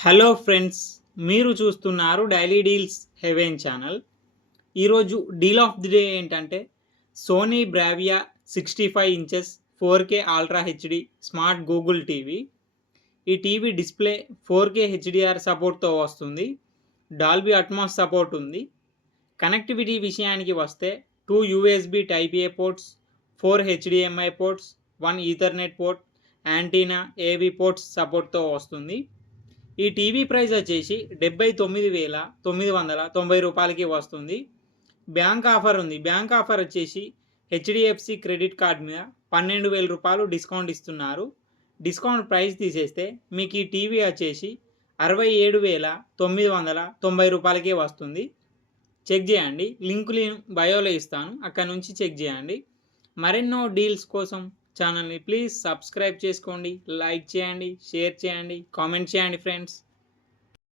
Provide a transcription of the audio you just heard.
Hello friends, మీరు చూస్తున్నారు daily deals heaven channel. ఈరోజు డీల్ ఆఫ్ ది డే ఏంటంటే Sony Bravia 65 inches 4K ultra HD smart Google TV. ఈ TV display 4K HDR సపోర్ట్తో వస్తుంది. Dolby Atmos support ఉంది. Connectivity విషయానికి వస్తే 2 USB type A ports, 4 HDMI ports, 1 ethernet port, antenna, AV ports సపోర్ట్తో వస్తుంది. ఈ టీవీ ప్రైస్ వచ్చేసి 79,990 రూపాయలకి వస్తుంది. బ్యాంక్ ఆఫర్ ఉంది. బ్యాంక్ ఆఫర్ వచ్చేసి హెచ్డిఎఫ్సి క్రెడిట్ కార్డ్ మీద 12,000 రూపాయలు డిస్కౌంట్ ఇస్తున్నారు. డిస్కౌంట్ ప్రైస్ తీసేస్తే మీకు ఈ టీవీ వచ్చేసి 67,990 రూపాయలకే వస్తుంది. చెక్ చేయండి, లింకులు బయోలో ఇస్తాను, అక్కడ నుంచి చెక్ చేయండి. మరెన్నో డీల్స్ కోసం ఛానల్ని ప్లీజ్ సబ్స్క్రైబ్ చేసుకోండి, లైక్ చేయండి, షేర్ చేయండి, కామెంట్ చేయండి ఫ్రెండ్స్.